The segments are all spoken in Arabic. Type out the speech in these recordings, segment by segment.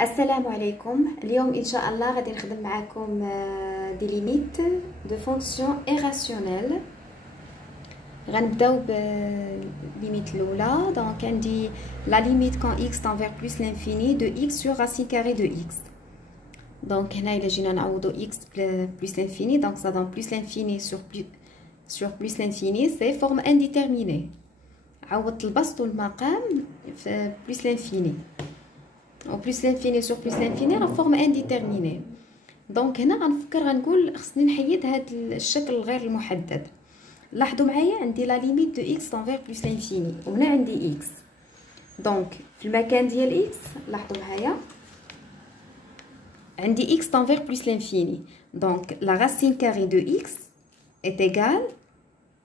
السلام عليكم. اليوم ان شاء الله غادي نخدم معكم دي ليميت دو فونكسيون ايراسيونيل. غنبداو بالليميت الاولى. دونك عندي لا ليميت كون x تنفير بلس لانفيني دو x سور راسين كاري دو x. دونك هنا الا جينا نعوضو x بلس لانفيني، دونك ça donne plus l'infini sur plus l'infini, c'est forme indéterminée. عوضت البسط والمقام في بلس لانفيني او بلس لانفيني سور بلس لانفيني راه فورم انديتيرميني. دونك هنا غنفكر غنقول خصني نحيد هذا الشكل غير المحدد. لاحظوا معايا عندي لا ليميت دو x تنفير بلس لانفيني وهنا عندي x. دونك في المكان ديال x لاحظوا معايا عندي x تنفير بلس لانفيني. دونك لا راسين كاري دو x est égal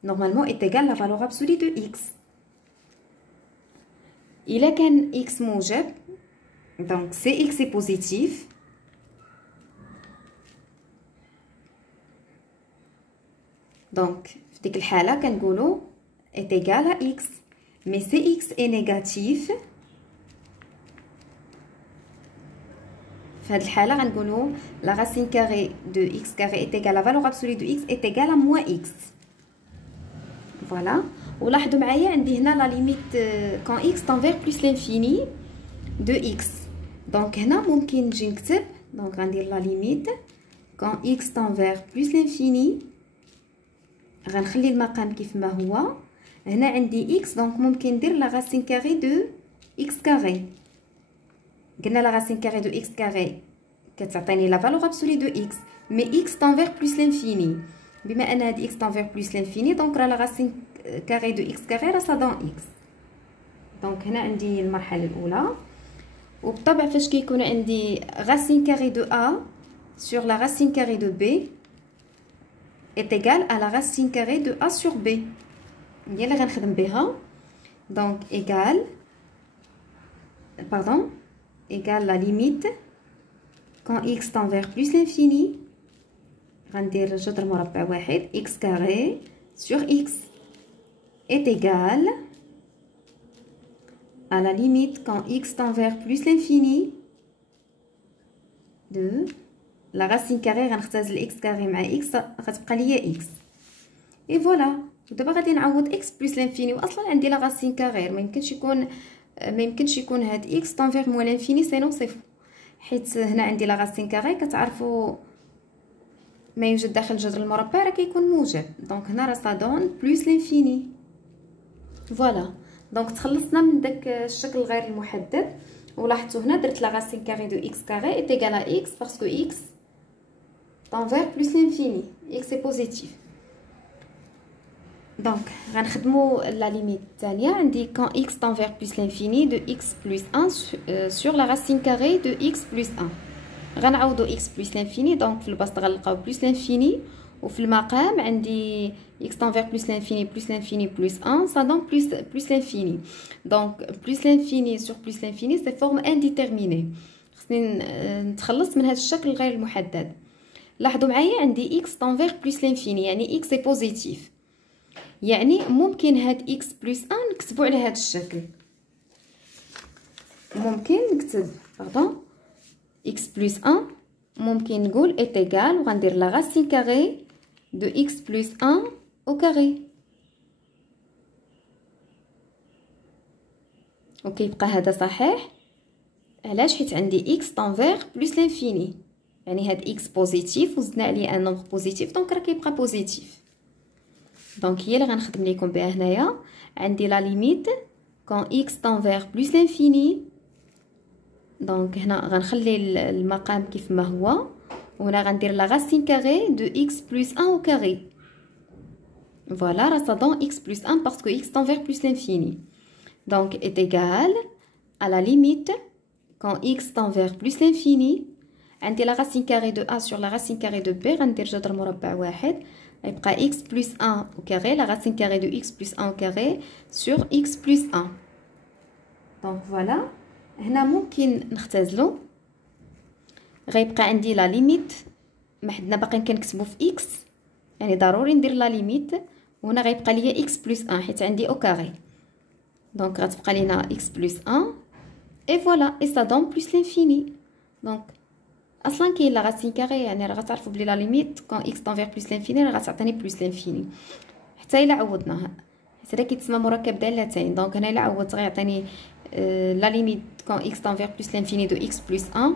normalement est égal la valeur absolue de x. إلا كان x موجب donc Cx est positif, donc في ديك الحالة كنقولوا est égal à x. mais Cx est négatif في هذه الحالة غنقولوا la racine carrée de x carré est égal à la valeur absolue de x est égal à moins x. voilà. ولاحظوا معايا عندي هنا la limite quand x tend vers plus l'infini de x. دونك هنا ممكن نجي نكتب دونك غندير لا ليميت كون x tend vers plus l'infini، غنخلي المقام كيف ما هو. هنا عندي x دونك ممكن ندير لا راسين كاري دو x كاري. قلنا لا راسين كاري دو x كاري كتعطيني لا فالور ابسولي دو x، مي x tend vers plus l'infini. بما ان هاد x tend vers plus l'infini دونك راه لا راسين كاري دو x كاري راه سا دون x. دونك هنا عندي المرحله الاولى. وبالطبع فاش كيكون عندي racine carrée de a sur la racine carrée de b est égal à la racine carrée de a sur b هي اللي غنخدم بها. donc égal la limite quand x tend vers plus l'infini غندير جذر مربع واحد x carré sur x est égal à la limite quand x tend vers plus l'infini de la racine carrée غنختزل x carré مع x غتبقى ليا x. et voilà. ودابا غادي نعوض x plus l'infini واصلا عندي لا racine carrée ما يمكنش يكون هاد x tend vers moins l'infini سينو صفر، حيت هنا عندي لا racine carrée كتعرفوا ما يوجد داخل جذر المربع راه كيكون موجب. دونك هنا راه ça donne plus l'infini. voilà. دونك تخلصنا من داك الشكل غير المحدد. ولاحظتوا هنا درت لا راسين كاري دو x كاري est égal à x parce que x tend vers plus l'infini, x est positif. دونك غنخدموا لا ليميت الثانيه. عندي quand x tend vers plus l'infini de x plus 1 sur la racine carrée de x plus 1. غنعوضوا x plus l'infini. دونك في البسط غنلقاو plus l'infini وفي المقام عندي x tend vers plus l'infini plus 1 ça donne plus l'infini. donc plus l'infini sur plus l'infini c'est forme indéterminée. خصني نتخلص من هذا الشكل غير المحدد. لاحظوا معايا عندي x tend vers plus l'infini يعني x est positif، يعني ممكن هاد x plus 1 نكتبو على هذا الشكل. ممكن نكتب x plus 1 ممكن نقول est égal وغندير la racine carrée de x plus 1 au carré. وكيبقى هذا صحيح. علاش؟ حيت عندي x tend vers plus l'infini يعني هاد x بوزيتيف وزدنا عليه ان نومبر بوزيتيف دونك راه كيبقى بوزيتيف. دونك هي اللي غنخدم لكم بها هنايا. عندي لا ليميت quand x tend vers plus l'infini. دونك هنا غنخلي المقام كيف ما هو وهنا غندير لا racine carrée de x plus 1 au carré. voilà, راه ça donne x plus 1 parce que x tend vers plus l'infini. donc est égal à la limite quand x tend vers plus l'infini. عندي la racine carrée de a sur la racine carrée de b غندير جذر مربع واحد يبقى x plus 1 au carré la racine carrée de x plus 1 au carré sur x plus 1. donc voilà. هنا ممكن نختزلو غيبقى عندي لا ليميت ما حدنا باقي كنكتبو في x يعني ضروري ندير لا ليميت وهنا غيبقى ليا x plus 1 حيت عندي au carré. donc غتبقى لينا x plus 1 et voilà et ça donne plus l'infini. دونك اصلا كاين لا راسين كاري، يعني راه غتعرفوا بلي لا ليميت كون اكس طونفير بلس لانفيني راه غتعطيني بلس لانفيني حتى الا عوضناها، حيت هذا كيتسمى مركب دالتين. دونك هنا الا عوضت غيعطيني لا ليميت كون اكس طونفير بلس لانفيني دو اكس بلس 1.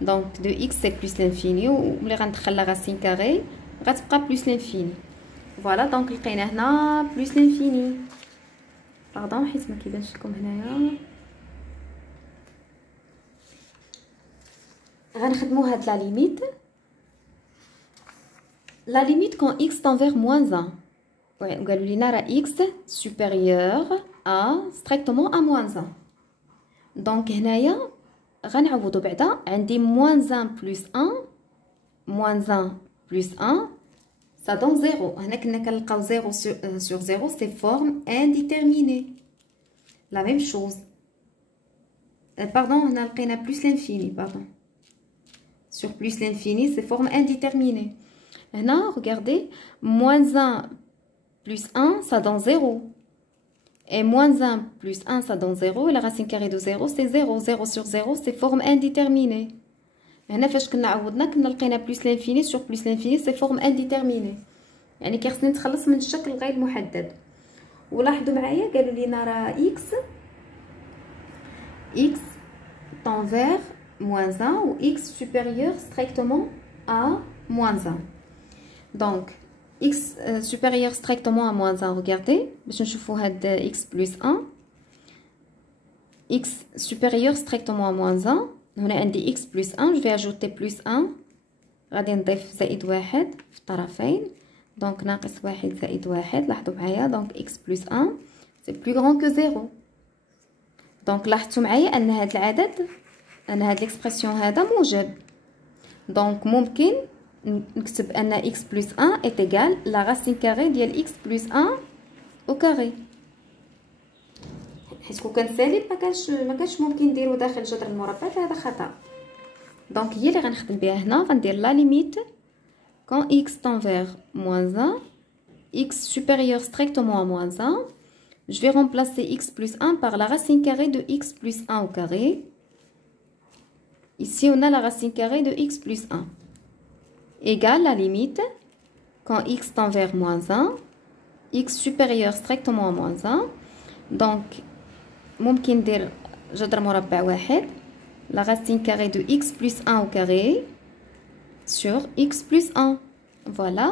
دونك دو اكس سي بلس لانفيني، وملي غندخل لا راسين كاري غتبقى بلس لانفيني. فوالا دونك لقينا هنا بلس لانفيني. باردون حيت ما كيبانش لكم هنايا. غنخدموا هاد لا ليميت. لا ليميت كون اكس طونفير موان 1 وقالوا لينا راه اكس سوبيريور ا ستريكتومون ا موان 1. دونك هنايا غنعوضوا بعدا. عندي موان 1 بلس 1 موان 1 بلس 1 ça donne 0. هنا كنا كنلقاو 0 sur 0 c'est forme indéterminée. la même chose. pardon هنا لقينا plus l'infini. pardon sur plus l'infini c'est forme indéterminée. هنا regardez moins 1 plus 1 ça donne 0 et moins 1 plus 1 ça donne 0 et la racine carrée de 0 c'est 0. 0 sur 0 c'est forme indéterminée. هنا فاش كنا عوضنا كنا لقينا بلس لانفيني سور بلس لانفيني سي فورم انديتيرميني، يعني كيخصني نتخلص من الشكل غير محدد. ولاحظوا معايا قالوا لينا راه اكس طونفير موان 1 و اكس سوبيريور ستريكتومون ا موان 1. دونك اكس سوبيريور ستريكتومون ا موان 1 ريغاردي باش نشوفوا هاد اكس بلس 1 اكس سوبيريور ستريكتومون ا موان 1. هنا عندي x بلس 1 جو في اجوتي بلس 1 غادي نضيف زائد 1 في الطرفين. دونك ناقص 1 زائد 1. لاحظوا معايا دونك x بلس 1 سي بلو غران كو 0. دونك لاحظتوا معايا ان هذا العدد ان هاد ليكسبرسيون هذا موجب. دونك ممكن نكتب ان x بلس 1 est égal لا راسين كاري ديال x بلس 1 او كاري، حيت كون كان سالب ما كانش ممكن نديرو داخل جذر المربع، فهذا خطا. دونك هي اللي غنخدم بها هنا. غندير لا ليميت كون x طونفير موان 1 x supérieur strictement à moins 1. Je vais remplacer x plus 1 par la racine carrée de x plus 1 au carré. Ici on a la racine carrée de x plus 1 égale la limite quand x tend vers moins 1 x supérieur strictement à moins 1. Donc ممكن ندير جذر مربع واحد la racine carrée de x plus 1 au carré sur x plus 1. voilà.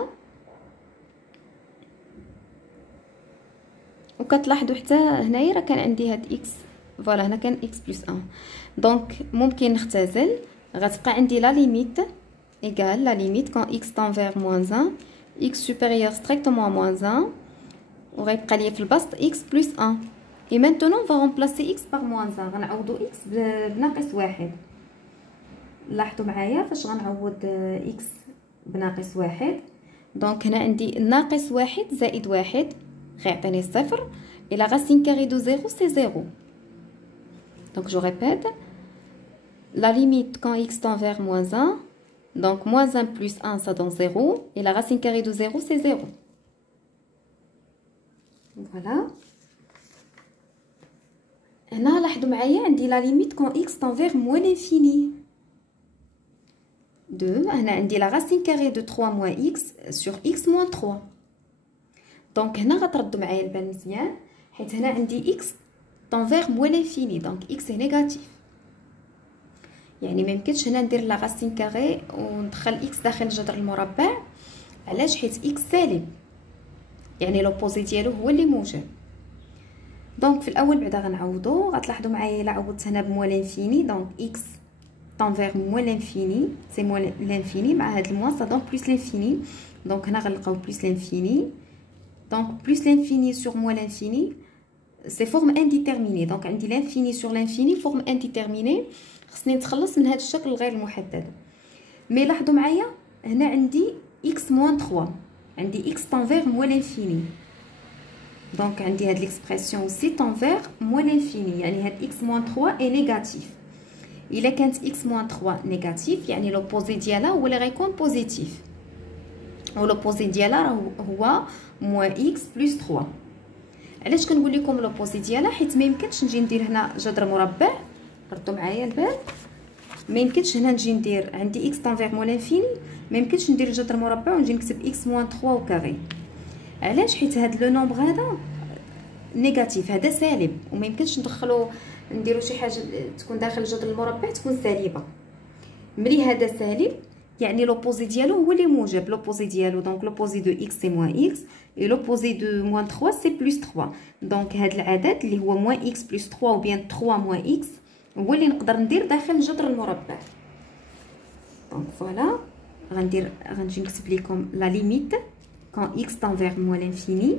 وكتلاحظوا حتى هنايا راه كان عندي هاد x. فوالا هنا كان x plus 1. دونك ممكن نختزل. غتبقى عندي la limite égale la limite quand x tend vers moins 1 x supérieur strictement à moins 1 وغيبقى لي في البسط x plus 1. Et maintenant, on va remplacer x par moins 1. غنعوضو x بناقص 1. لاحظوا معايا فاش غنعوض x بناقص 1. دونك هنا عندي ناقص 1 زائد 1 غيعطيني 0 et la racine carrée de 0 c'est 0. Donc je répète, la limite quand x tend vers moins 1, donc moins 1 plus 1 ça donne 0 et la racine carrée de 0 c'est 0. Voilà. هنا لاحظوا معايا عندي لا ليميت كون اكس طون فيغ موان لانفيني 2. هنا عندي لا راسين كاري دو 3 موان اكس سور اكس موان 3. دونك هنا غتردوا معايا البال مزيان حيت هنا عندي اكس طون فيغ موان لانفيني دونك اكس نيجاتيف، يعني ما يمكنش هنا ندير لا راسين كاري وندخل اكس داخل جذر المربع. علاش؟ حيت اكس سالب، يعني لوبوزي ديالو هو اللي موجب. دونك في الاول بعدا غنعوضو. غتلاحظوا معايا الا عوضت هنا بموان لانفيني دونك x طون فيغ موان لانفيني سي موان لانفيني مع هاد الموان سا دونك بلس لانفيني. دونك هنا غنلقاو بلس لانفيني. دونك بلس لانفيني سور موان لانفيني سي فورم انديتيرميني. دونك عندي لانفيني سور لانفيني فورم انديتيرميني. خصني نتخلص من هاد الشكل غير المحدد. مي لاحظوا معايا هنا عندي x موان 3 عندي x طون فيغ موان لانفيني. دونك عندي هاد ليكسبرسيون اوسي طون فيغ موان لانفيني، يعني هاد x موان 3 اي نيجاتيف. الا كانت x موان 3 نيجاتيف يعني لوبوزي ديالها هو اللي غيكون بوزيتيف، ولوبوزي ديالها هو موان x بلس 3. علاش كنقول لكم لوبوزي ديالها؟ حيت ما يمكنش نجي ندير هنا جذر مربع. ردوا معايا البال. ما يمكنش هنا نجي ندير عندي اكس طونفيغ مو لانفيني، ما يمكنش ندير جذر مربع ونجي نكتب اكس موان 3 او كاري. علاش؟ حيت هاد لو نومبر هذا نيجاتيف، هذا سالب، وما يمكنش نديرو شي حاجه تكون داخل الجذر المربع تكون سالبه. ملي هذا سالب يعني لوبوزي ديالو هو اللي موجب. لوبوزي ديالو دونك لوبوزي دو اكس سي موان اكس اي لوبوزي دو موان 3 سي بلس 3. دونك هاد العدد اللي هو موان اكس بلس 3 و بيان 3 موان اكس هو اللي نقدر ندير داخل الجذر المربع. دونك فوالا غنجي نكتب لكم لا ليميت كون اكس طونفيغ موان لانفيني.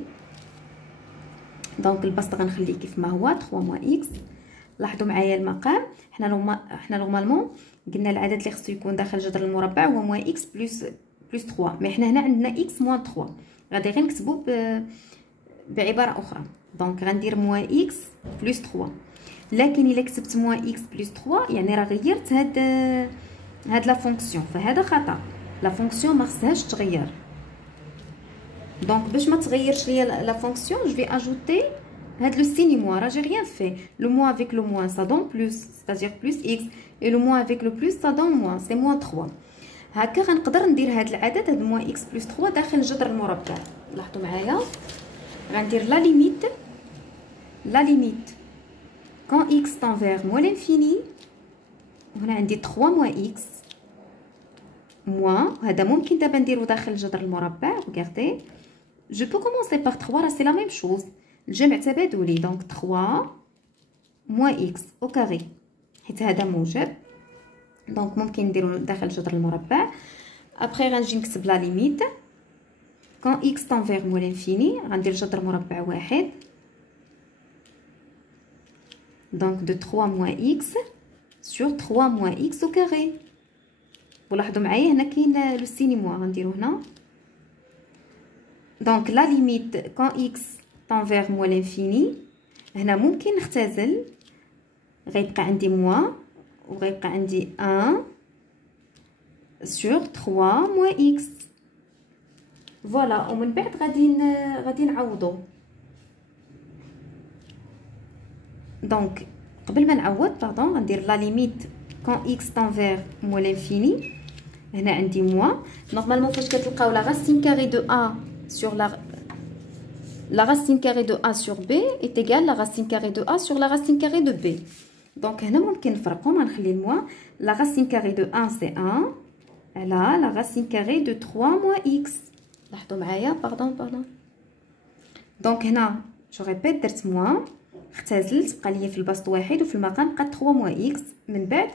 دونك البسط غنخليه كيف ما هو 3 موان اكس. لاحظوا معايا المقام، حنا نورمالمون قلنا العدد اللي خصو يكون داخل الجذر المربع هو موان اكس بلس 3، مي حنا هنا عندنا اكس موان 3، غادي غير نكتبو بعباره اخرى. دونك غندير موان اكس بلس 3. لكن الا كتبت موان اكس بلس 3 يعني راه غيرت هاد لا فونكسيون، فهذا خطا. لا فونكسيون ما خصهاش تغير. دونك باش ما تغيرش ليا لا فونكسيون جو في اجوتي هاد لو سيني موان. راه جي ريان في لو موان افيك لو موان سا دون بلس، c'est-à-dire بلس اكس، اي لو موان افيك لو بلس سا دون موان، سي موان 3. هكا غنقدر ندير هاد العدد هاد موان اكس بلس 3 داخل الجذر المربع. لاحظوا معايا غندير لا ليميت كون اكس طونفيغ موان لانفيني. هنا عندي 3 موان اكس موان، هذا ممكن دابا نديرو داخل الجذر المربع. ريغاردي جو بو كومونسي باغ 3، راه سي لا ميم شوز، الجمع تبادلي. دونك 3 موان اكس او كاري حيت هذا موجب، دونك ممكن نديرو داخل الجذر المربع. ابخي غنجي نكتب لا ليميت كون اكس طونفيغ موان لانفيني، غندير جذر مربع واحد. دونك دو 3 موان اكس سور 3 موان اكس او كاري. ولاحظوا معايا هنا كاين لو سيني موان غنديرو هنا. دونك لا ليميت كون اكس طونفيغ موان لانفيني، هنا ممكن نختزل، غيبقى عندي موان وغيبقى عندي 1 سور 3 موان اكس. فوالا، ومن بعد غادي نعوضو. دونك قبل ما نعوض باردون غندير لا ليميت كون اكس طونفيغ موان لانفيني. هنا عندي موان. نورمالمون فاش كتلقاو لا راسين كاري دو ا sur la racine carrée de a sur b est égale la racine carrée de a sur la racine carrée de b. Donc هنا ممكن نفرقو، ما نخلي الموان. la racine carrée de 1 c'est 1 على la racine carrée de 3 moins x. لاحظوا معايا باردون. دونك هنا جو ريبيت درت موان، اختزلت، بقى ليا في البسط واحد وفي المقام بقات 3 موان x. من بعد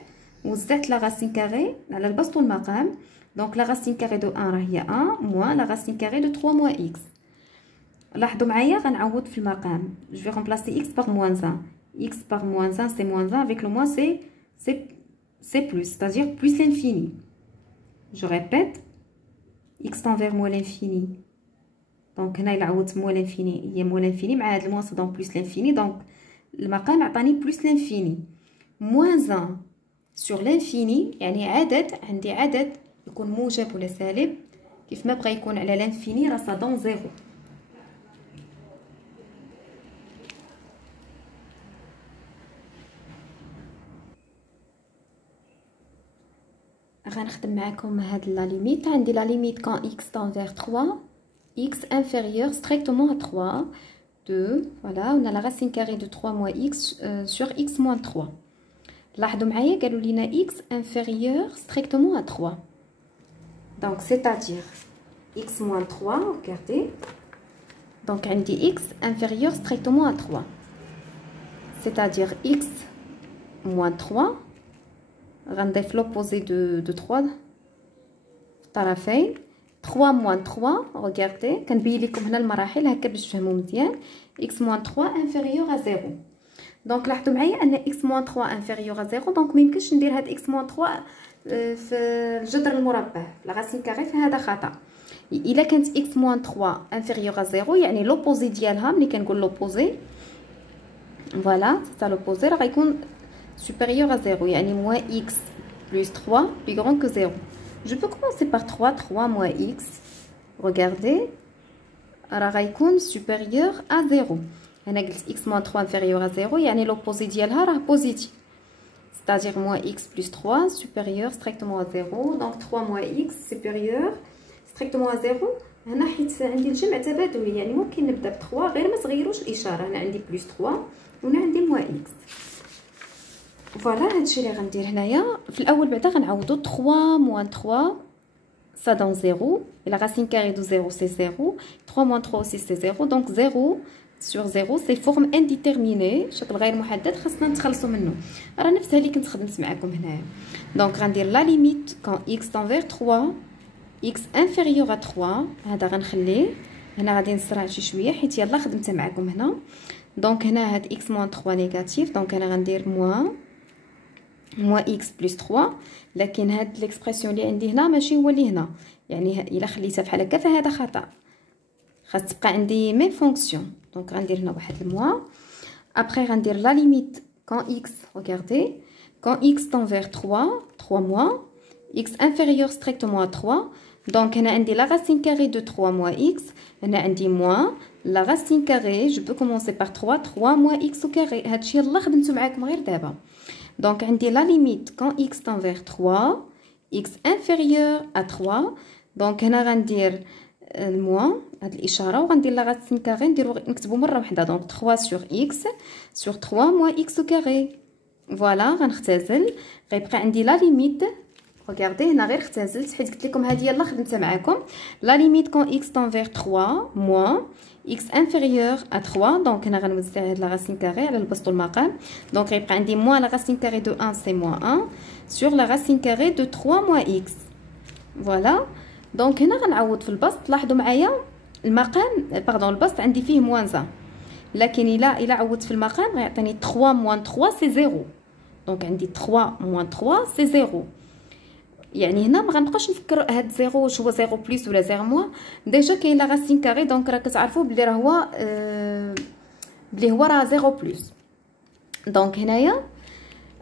وزعت لا راسين كاري على البسط والمقام. دونك لا راسين كاري دو 1 راه هي 1 موان لا راسين كاري دو 3 موان x. لاحظوا معايا غنعوض في المقام. جو في رومبلاسي x par moins 1. x par moins 1 c'est moins 1 avec le moins c'est plus, c'est-à-dire plus l'infini. Je répète x tend vers moins l'infini. دونك هنا الا عوضت موان لانفيني هي موان لانفيني مع هاد الموان سا دون بلس لانفيني. دونك المقام عطاني بلس لانفيني. موان 1 سور لانفيني يعني عندي عدد يكون موجب ولا سالب كيف ما بغى يكون على لانفيني راه سا دون زيرو. غنخدم معكم هاد لا ليميت. عندي لا ليميت كون x tend vers 3 x inférieur strictement à 3 2 voilà on a la racine carrée de 3 moins x sur x moins 3. لاحظوا معايا قالوا لينا x inférieur strictement à 3 donc c'est-à-dire x moins 3. regardez donc عندي x inférieur strictement à 3 c'est-à-dire x moins 3 غنضيف لوبوزي دو 3 طرفين 3 موان 3. ريغاردي كنبين لكم هنا المراحل هكا باش تفهموا مزيان. x موان 3 انفيريور ا 0. دونك لاحظوا معايا ان x موان 3 انفيريور ا 0 دونك ميمكنش ندير هاد x موان 3 في الجذر المربع لا راسين كاري، فهذا خطا. الا كانت x موان 3 انفيريور ا 0 يعني لوبوزي ديالها، ملي كنقول لوبوزي فوالا سا لوبوزي راه غيكون supérieur à 0 يعني moins x plus 3 plus grand que 0. Je peux commencer par 3 moins x. regardez راه غيكون supérieur à 0. هنا قلت x moins 3 inférieur à 0 يعني l'opposé ديالها راه positif, c'est-à-dire moins x plus 3 supérieur strictement à 0. Donc 3 moins x supérieur strictement à 0. هنا حيت عندي الجمع تبادلي، يعني ممكن نبدا ب 3 غير ما تغيروش الاشاره. هنا عندي بلس 3 وهنا عندي موان اكس. فوالا هادشي اللي غندير هنايا. في الاول بعدا غنعوضو 3 موان 3 ça donne 0 et la racine carrée de 0 c'est 0. 3 moins 3 aussi c'est 0. donc 0 sur 0 c'est forme indéterminée، شكل غير محدد خاصنا نتخلصوا منه. راه نفسها اللي كنت خدمت معكم هنايا. دونك غندير لا ليميت كون x tend vers 3 x inférieur à 3. هذا غنخليه هنا، غادي نسرع شويه حيت يلا خدمتها معكم هنا. دونك هنا هاد x moins 3 نيجاتيف، دونك انا غندير موان x plus 3. لكن هاد ليكسبرسيون اللي عندي هنا ماشي هو اللي هنا، يعني الا خليتها بحال هكا فهذا خطا، خاص تبقى عندي ميم فونكسيون. دونك غندير هنا واحد الموان. ابري غندير لا ليميت كون x regardez quand x tend vers 3 moins x inférieur strictement à 3. donc هنا عندي la racine carrée de 3 moins x. هنا عندي moins la racine carrée je peux commencer par 3 moins x au carré. هادشي يلا خدمتو معاكم غير دابا. donc عندي la limite quand x tend vers 3 x inférieur à 3. donc هنا غندير الموان هاد الاشاره وغندير لا راسين كاري نكتبو مره واحده. دونك 3 sur x sur 3 moins x au carré. فوالا غنختزل غيبقى عندي لا ليميت. regardez هنا غير اختزلت حيت قلت لكم هذه يلا خدمتها معكم. لا ليميت كون x tend vers 3 moins x inférieur à 3. دونك هنا غنوزع هاد لا راسين كاري على البسط والمقام. دونك غيبقى عندي moins la racine carrée de 1 c'est moins 1 sur la racine carrée de 3 moins x. فوالا دونك هنا غنعوض في البسط. لاحظوا معايا المقام باردون البسط عندي فيه موان 1، لكن الا عوضت في المقام غيعطيني 3 موان 3 سي 0. دونك عندي 3 موان 3 سي 0. يعني هنا ما غنبقاش نفكر هاد 0 واش هو 0 بلس ولا 0 موان. ديجا كاين لا راسين كاري، دونك راه كتعرفوا بلي راه هو بلي هو راه 0 بلس. دونك هنايا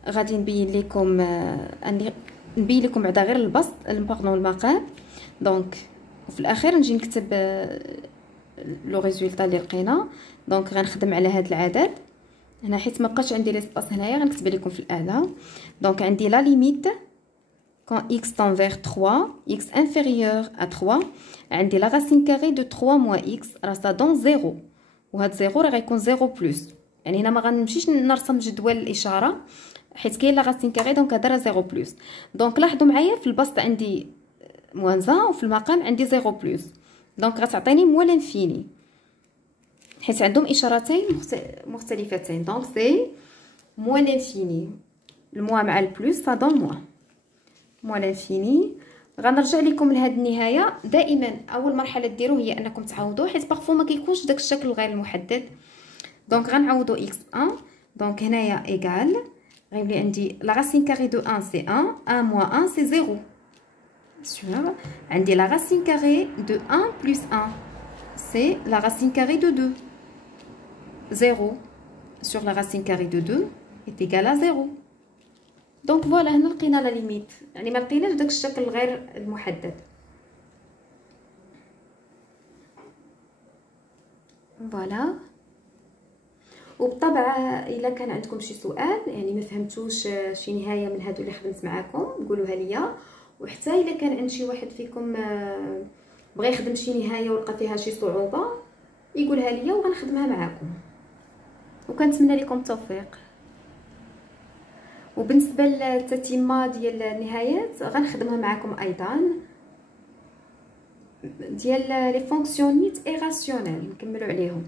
غادي نبين لكم نبين لكم بعدا غير البسط باردون المقام. دونك وفي الاخير نجي نكتب لو ريزولطا اللي لقينا. دونك غنخدم على هاد العدد هنا حيت ما بقاش عندي ليسباس هنايا، غنكتب لكم في الاعلى. دونك عندي لا ليميت quand x tend vers 3 x inférieur à 3. عندي la racine carrée de 3 moins x راه ça donne 0 وهاد 0 راه غيكون 0 بلس. يعني هنا ما غنمشيش نرسم جدول الاشاره حيت كاين لا racine carrée دونك هذا راه 0 بلس. دونك لاحظوا معايا في البسط عندي موان 1 وفي المقام عندي 0 بلس. دونك غتعطيني موان لانفيني حيت عندهم اشارتين مختلفتين. دونك سي موان لانفيني، الموان مع البلس ça donne موان لانفيني. غنرجع لكم لهاد النهايه. دائما اول مرحله ديروا هي انكم تعوضوا حيت باغفو ما كيكونش داك الشكل غير المحدد. دونك غنعوضوا x1. دونك هنايا ايغال غيولي عندي لا راسين كاري دو 1 سي 1 1 موان 1 سي 0 سور. عندي لا راسين كاري دو 1 بلس 1 سي لا راسين كاري دو 2 0 sur la racine carrée de 2 est égale à 0. دونك فوالا هنا لقينا لا ليميت، يعني ما لقيناش داك الشكل غير المحدد. فوالا وبالطبع الا كان عندكم شي سؤال يعني ما فهمتوش شي نهايه من هادو اللي خدمت معاكم قولوها ليا. وحتى الا كان عند شي واحد فيكم بغى يخدم شي نهايه ولقى فيها شي صعوبه يقولها ليا وغنخدمها معاكم. وكنتمنى لكم التوفيق. وبالنسبه للتتمه ديال النهايات غنخدمها معكم ايضا ديال لي فونكسيون نيت اي راسيونيل نكملوا عليهم.